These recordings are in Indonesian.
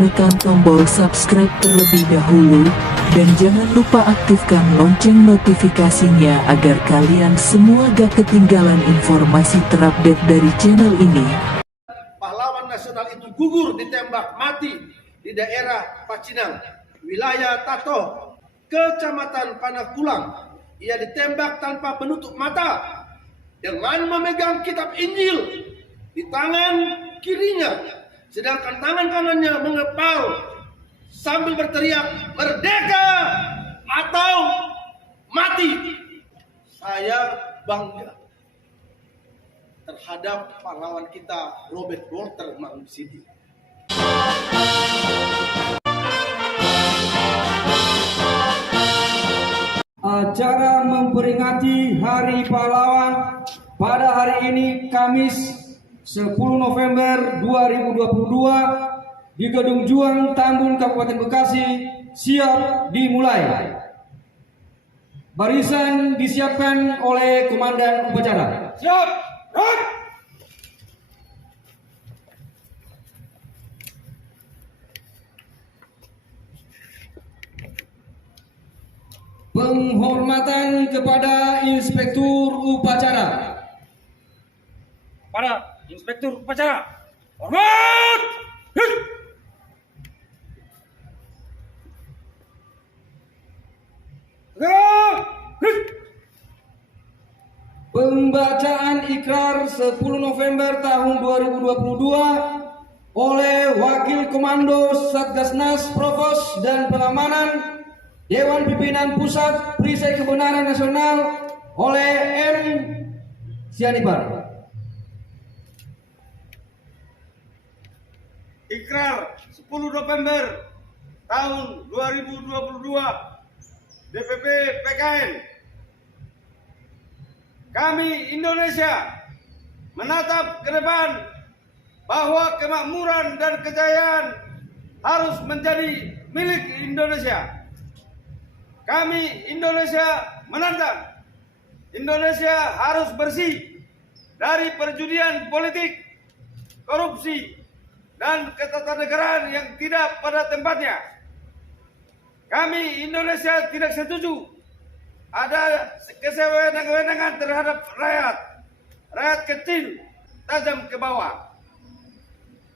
tekan tombol subscribe terlebih dahulu, dan jangan lupa aktifkan lonceng notifikasinya agar kalian semua gak ketinggalan informasi terupdate dari channel ini. Pahlawan nasional itu gugur ditembak mati di daerah Pacinang, wilayah Tato, Kecamatan Panakulang. Ia ditembak tanpa penutup mata dengan memegang kitab Injil di tangan kirinya, sedangkan tangan kanannya mengepal sambil berteriak, "Merdeka atau mati!" Saya bangga terhadap pahlawan kita Robert Walter Mangsidi. Acara memperingati Hari Pahlawan pada hari ini Kamis 10 November 2022 di Gedung Juang Tambun Kabupaten Bekasi siap dimulai. Barisan disiapkan oleh Komandan Upacara. Siap. Penghormatan kepada Inspektur Upacara. Para Inspektur Upacara, hormat! Pembacaan ikrar 10 November tahun 2022 oleh Wakil Komando Satgasnas Provos dan Pengamanan Dewan Pimpinan Pusat Perisai Kebenaran Nasional oleh M. Sianipar. Ikrar 10 November tahun 2022 DPP PKN. Kami Indonesia menatap ke depan bahwa kemakmuran dan kejayaan harus menjadi milik Indonesia. Kami Indonesia menantang Indonesia harus bersih dari perjudian politik, korupsi, dan ketatanegaraan yang tidak pada tempatnya. Kami Indonesia tidak setuju ada kesewenang-wenangan terhadap rakyat kecil tajam ke bawah.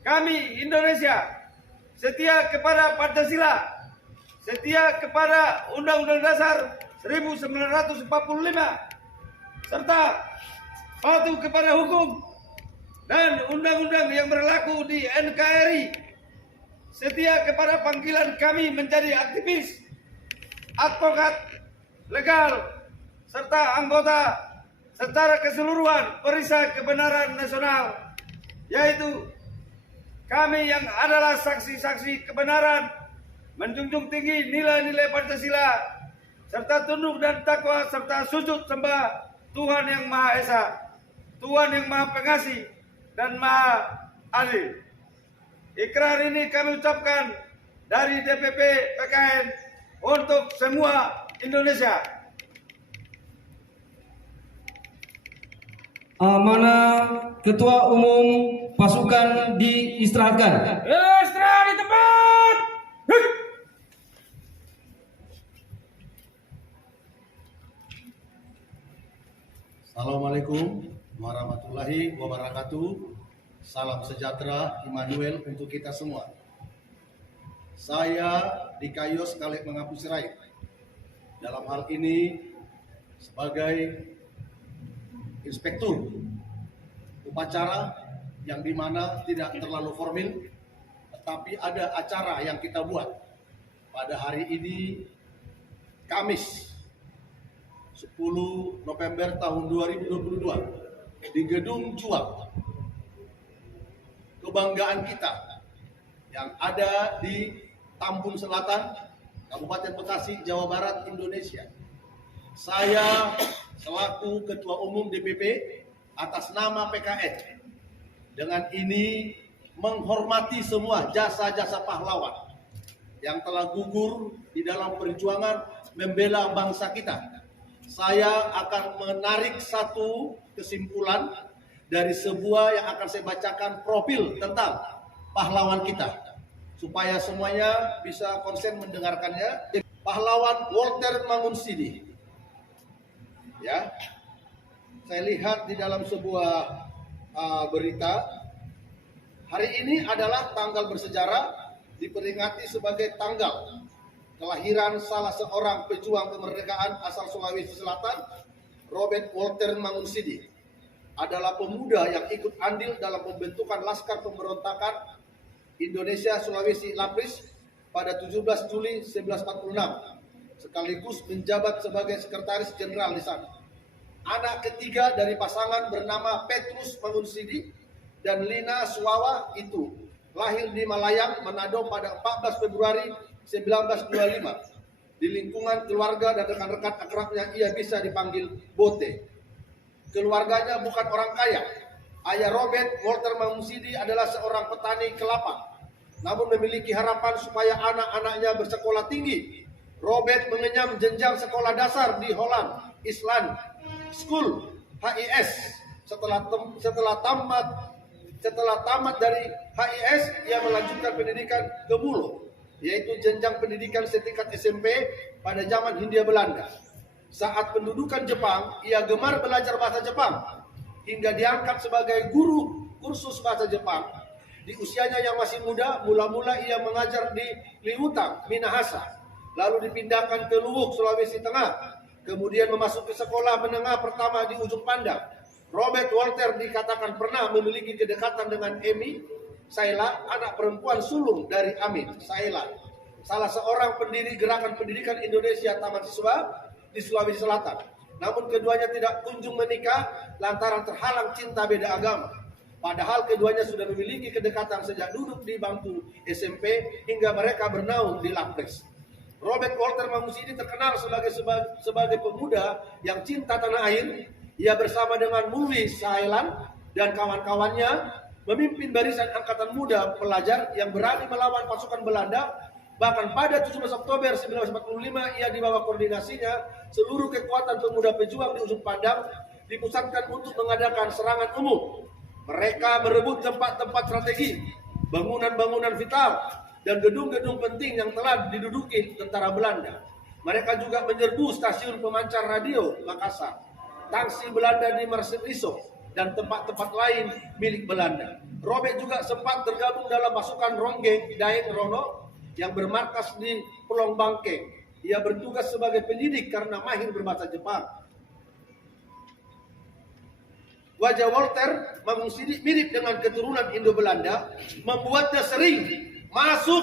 Kami Indonesia setia kepada Pancasila, setia kepada Undang-Undang Dasar 1945, serta patuh kepada hukum dan undang-undang yang berlaku di NKRI, setia kepada panggilan kami menjadi aktivis, advokat legal, serta anggota secara keseluruhan Perisai Kebenaran Nasional, yaitu kami yang adalah saksi-saksi kebenaran, menjunjung tinggi nilai-nilai Pancasila, serta tunduk dan takwa, serta sujud sembah Tuhan Yang Maha Esa, Tuhan Yang Maha Pengasih dan Maha Adil. Ikrar ini kami ucapkan dari DPP PKN untuk semua Indonesia. Amanah Ketua Umum Pasukan diistirahatkan. Istirahat di tempat. Assalamualaikum warahmatullahi wabarakatuh. Salam sejahtera Immanuel untuk kita semua. Saya Dikayos Kalek Mengapu Sirait. Dalam hal ini sebagai inspektur upacara yang dimana tidak terlalu formal, tetapi ada acara yang kita buat pada hari ini Kamis 10 November tahun 2022 di Gedung Juang, kebanggaan kita yang ada di Tambun Selatan, Kabupaten Bekasi, Jawa Barat, Indonesia. Saya selaku Ketua Umum DPP atas nama PKN dengan ini menghormati semua jasa-jasa pahlawan yang telah gugur di dalam perjuangan membela bangsa kita. Saya akan menarik satu kesimpulan dari sebuah yang akan saya bacakan profil tentang pahlawan kita. supaya semuanya bisa konsen mendengarkannya. Pahlawan Walter Mangunsidi. Ya, saya lihat di dalam sebuah berita, hari ini adalah tanggal bersejarah, diperingati sebagai tanggal kelahiran salah seorang pejuang kemerdekaan asal Sulawesi Selatan, Robert Walter Mangunsidi. Adalah pemuda yang ikut andil dalam pembentukan Laskar Pemberontakan Indonesia Sulawesi Lapis pada 17 Juli 1946, sekaligus menjabat sebagai sekretaris jenderal di sana. Anak ketiga dari pasangan bernama Petrus Mangunsidi dan Lina Suwawa itu lahir di Malayang, Manado pada 14 Februari 1925. Di lingkungan keluarga dan rekan-rekan akrabnya ia bisa dipanggil Bote. Keluarganya bukan orang kaya. Ayah Robert Walter Mangunsidi adalah seorang petani kelapa, namun memiliki harapan supaya anak-anaknya bersekolah tinggi. Robert mengenyam jenjang sekolah dasar di Holland Island School HIS. Setelah tamat dari HIS, ia melanjutkan pendidikan ke Bulo, yaitu jenjang pendidikan setingkat SMP pada zaman Hindia Belanda. Saat pendudukan Jepang, ia gemar belajar bahasa Jepang hingga diangkat sebagai guru kursus bahasa Jepang. Di usianya yang masih muda, mula-mula ia mengajar di Liutang, Minahasa, lalu dipindahkan ke Luwuk, Sulawesi Tengah, kemudian memasuki sekolah menengah pertama di Ujung Pandang. Robert Walter dikatakan pernah memiliki kedekatan dengan Emi Saila, anak perempuan sulung dari Amin Saila, salah seorang pendiri Gerakan Pendidikan Indonesia Taman Siswa di Sulawesi Selatan. Namun keduanya tidak kunjung menikah lantaran terhalang cinta beda agama. Padahal keduanya sudah memiliki kedekatan sejak duduk di bangku SMP hingga mereka bernaung di Lapres. Robert Walter Mangunsidi terkenal sebagai pemuda yang cinta tanah air. Ia bersama dengan Mulwi Sailan dan kawan-kawannya memimpin barisan angkatan muda pelajar yang berani melawan pasukan Belanda. Bahkan pada 17 Oktober 1945 ia dibawa koordinasinya seluruh kekuatan pemuda pejuang di Ujung Pandang dipusatkan untuk mengadakan serangan umum. Mereka merebut tempat-tempat strategi, bangunan-bangunan vital, dan gedung-gedung penting yang telah diduduki tentara Belanda. Mereka juga menyerbu stasiun pemancar radio Makassar, tangsi Belanda di Marseliso, dan tempat-tempat lain milik Belanda. Robert juga sempat tergabung dalam pasukan Ronggeng Daeng Rono yang bermarkas di Pulau Bangkeng. Ia bertugas sebagai penyidik karena mahir berbahasa Jepang. Wajah Walter Mangunsidi mirip dengan keturunan Indo-Belanda, membuatnya sering masuk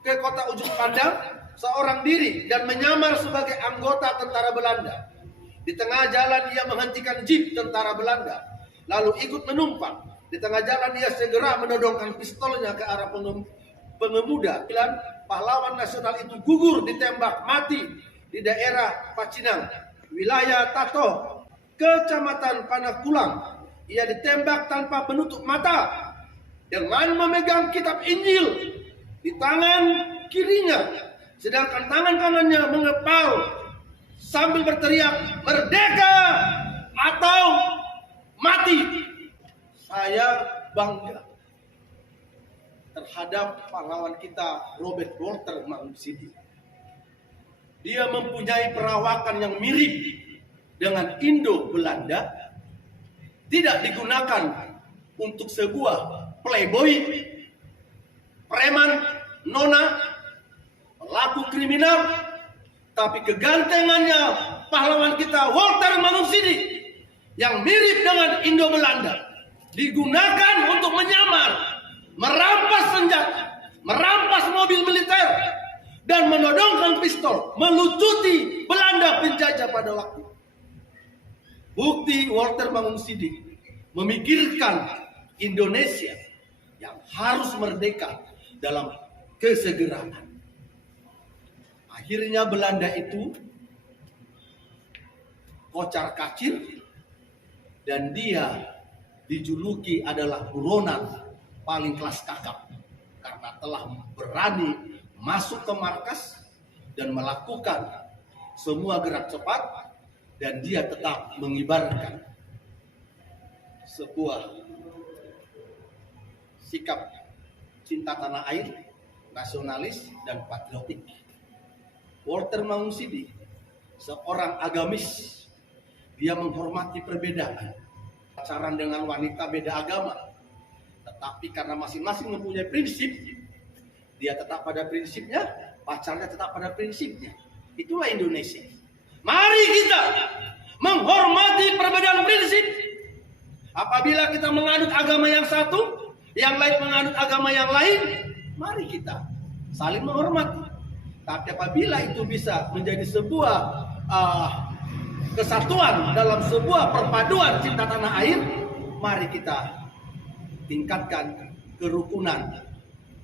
ke kota Ujung Pandang seorang diri dan menyamar sebagai anggota tentara Belanda. Di tengah jalan ia menghentikan jeep tentara Belanda, lalu ikut menumpang. Di tengah jalan ia segera menodongkan pistolnya ke arah pengemuda. Pahlawan nasional itu gugur ditembak mati di daerah Pacinang, wilayah Tato, Kecamatan Panakulang. Ia ditembak tanpa menutup mata dengan memegang kitab Injil di tangan kirinya, sedangkan tangan kanannya mengepal sambil berteriak, "Merdeka atau mati!" Saya bangga terhadap pahlawan kita Robert Walter Mangunsidi. Dia mempunyai perawakan yang mirip dengan Indo-Belanda, tidak digunakan untuk sebuah playboy, preman, nona, pelaku kriminal, tapi kegantengannya pahlawan kita Walter Mangunsidi yang mirip dengan Indo-Belanda digunakan untuk menyamar, merampas senjata, merampas mobil militer, dan menodongkan pistol, melucuti Belanda penjajah pada waktu. Bukti Walter Mangunsidi memikirkan Indonesia yang harus merdeka dalam kesegerakan. Akhirnya Belanda itu kocar kacir dan dia dijuluki adalah buronan paling kelas kakap karena telah berani masuk ke markas dan melakukan semua gerak cepat, dan dia tetap mengibarkan sebuah sikap cinta tanah air, nasionalis, dan patriotik. Walter Mangusidi, seorang agamis, dia menghormati perbedaan, pacaran dengan wanita beda agama, tetapi karena masing-masing mempunyai prinsip, dia tetap pada prinsipnya, pacarnya tetap pada prinsipnya. Itulah Indonesia. Mari kita menghormati perbedaan prinsip. Apabila kita menganut agama yang satu, yang lain menganut agama yang lain, mari kita saling menghormati. Tapi apabila itu bisa menjadi sebuah kesatuan dalam sebuah perpaduan cinta tanah air, mari kita tingkatkan kerukunan,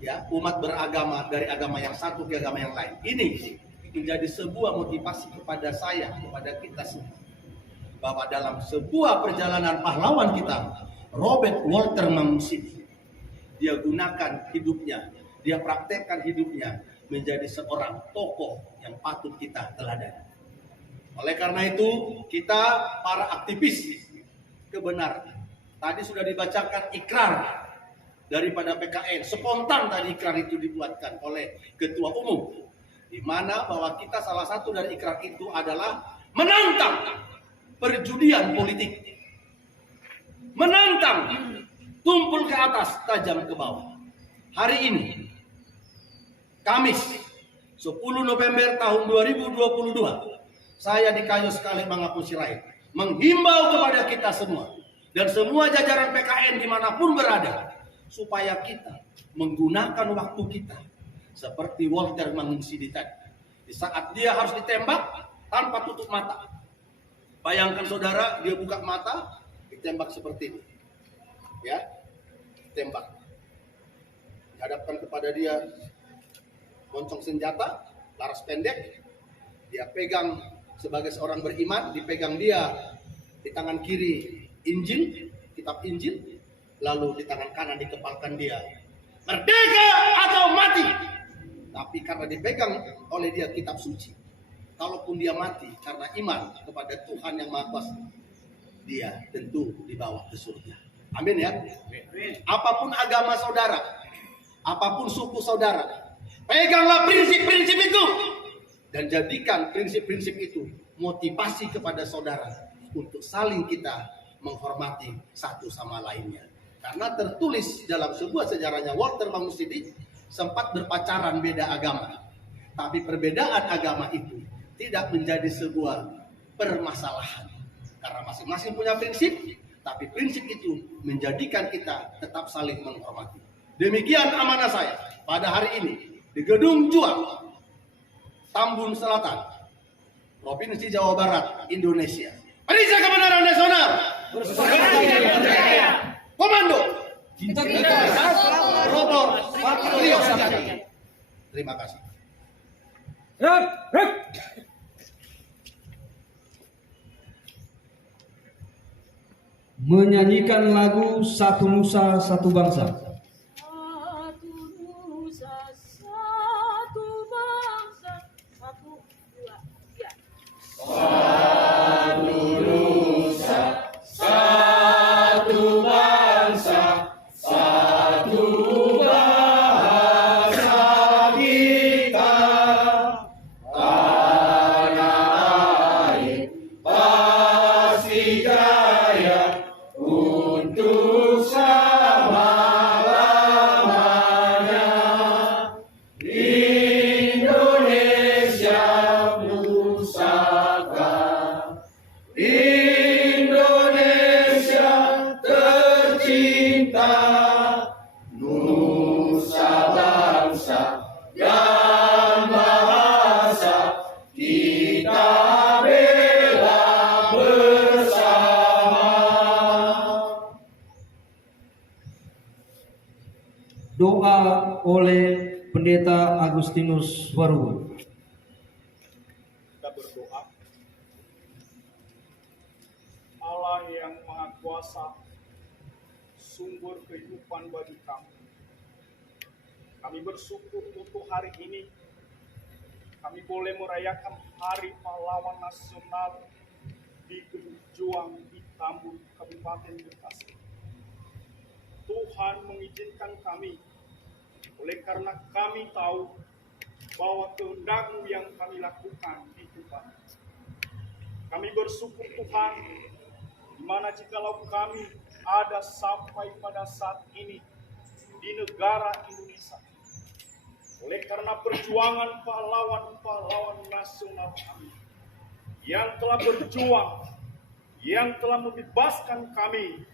ya, umat beragama dari agama yang satu ke agama yang lain. Ini menjadi sebuah motivasi kepada saya, kepada kita semua, bahwa dalam sebuah perjalanan pahlawan kita, Robert Walter Mangusidi, dia gunakan hidupnya, dia praktekkan hidupnya menjadi seorang tokoh yang patut kita teladani. Oleh karena itu, kita para aktivis kebenaran, tadi sudah dibacakan ikrar daripada PKN, spontan tadi ikrar itu dibuatkan oleh Ketua Umum, di mana bahwa kita salah satu dari ikrar itu adalah menantang perjudian politik, menantang tumpul ke atas, tajam ke bawah. Hari ini, Kamis 10 November tahun 2022, saya di Kayu Sekali Mangapul Sirait menghimbau kepada kita semua dan semua jajaran PKN dimanapun berada, supaya kita menggunakan waktu kita seperti Walter Mangusidi tadi. Di saat dia harus ditembak tanpa tutup mata, bayangkan saudara, dia buka mata, ditembak seperti ini, ya, tembak, dihadapkan kepada dia moncong senjata, laras pendek, dia pegang sebagai seorang beriman, dipegang dia di tangan kiri Injil, kitab Injil, lalu di tangan kanan dikepalkan dia, merdeka atau mati. Tapi karena dipegang oleh dia kitab suci, kalaupun dia mati karena iman kepada Tuhan yang Maha Kuasa, dia tentu dibawa ke surga. Amin ya. Apapun agama saudara, apapun suku saudara, peganglah prinsip-prinsip itu dan jadikan prinsip-prinsip itu motivasi kepada saudara untuk saling kita menghormati satu sama lainnya. Karena tertulis dalam sebuah sejarahnya, Walter Mangusidi sempat berpacaran beda agama, tapi perbedaan agama itu tidak menjadi sebuah permasalahan karena masing-masing punya prinsip, tapi prinsip itu menjadikan kita tetap saling menghormati. Demikian amanah saya pada hari ini di Gedung Juang, Tambun Selatan, Provinsi Jawa Barat, Indonesia. Perisai Kebenaran Nasional, Komando Integritas Rotor Patriot. Terima kasih. Menyanyikan lagu Satu Nusa Satu Bangsa. Satu nusa, satu bangsa, satu, dua, tiga. Doa oleh Pendeta Agustinus Waru. Kita berdoa. Allah yang Maha Kuasa, sumber kehidupan bagi kami. Kami bersyukur untuk hari ini. Kami boleh merayakan Hari Pahlawan Nasional di Gedung Juang di Tambun, Kabupaten Bekasi. Tuhan mengizinkan kami Oleh karena kami tahu bahwa kehendak-Mu yang kami lakukan itu Pak. Kami bersyukur Tuhan, di mana jikalau kami ada sampai pada saat ini di negara Indonesia. Oleh karena perjuangan pahlawan-pahlawan nasional kami yang telah berjuang, yang telah membebaskan kami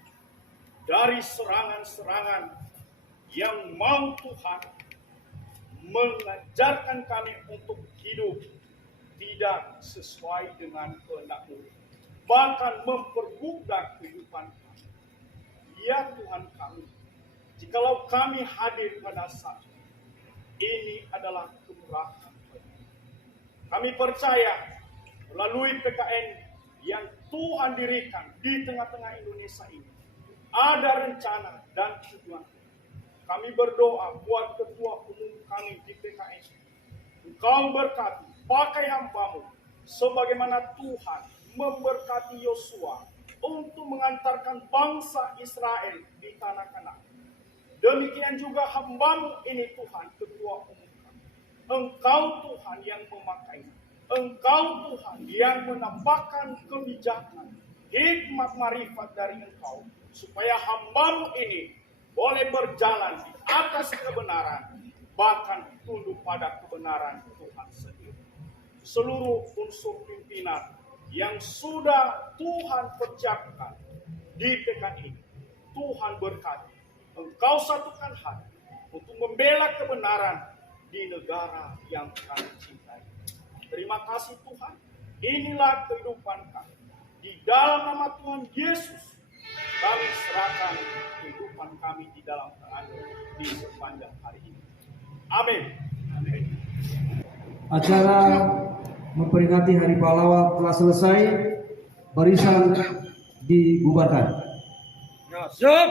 dari serangan-serangan yang mau Tuhan mengajarkan kami untuk hidup tidak sesuai dengan kehendak-Mu, bahkan memperbudak kehidupan kami. Ya Tuhan kami, jikalau kami hadir pada saat ini adalah kemurahan. Kami percaya melalui PKN yang Tuhan dirikan di tengah-tengah Indonesia ini, ada rencana dan tujuan. Kami berdoa buat ketua umum kami di PKN. Engkau berkati, pakai hamba-Mu, sebagaimana Tuhan memberkati Yosua untuk mengantarkan bangsa Israel di tanah Kanaan. Demikian juga hamba-Mu ini Tuhan, ketua umum kami. Engkau Tuhan yang memakai, Engkau Tuhan yang menampakkan kebijakan, hikmat marifat dari Engkau, supaya hamba-Mu ini boleh berjalan di atas kebenaran, bahkan tunduk pada kebenaran Tuhan sendiri. Seluruh unsur pimpinan yang sudah Tuhan persiapkan di PKN ini, Tuhan berkati. Engkau satukan hati untuk membela kebenaran di negara yang kami cintai. Terima kasih Tuhan. Inilah kehidupan kami. Di dalam nama Tuhan Yesus, kami serahkan kehidupan kami di dalam tangan-Mu di sepanjang hari ini. Amin. Acara memperingati Hari Pahlawan telah selesai. Barisan dibubarkan. Ya, siap.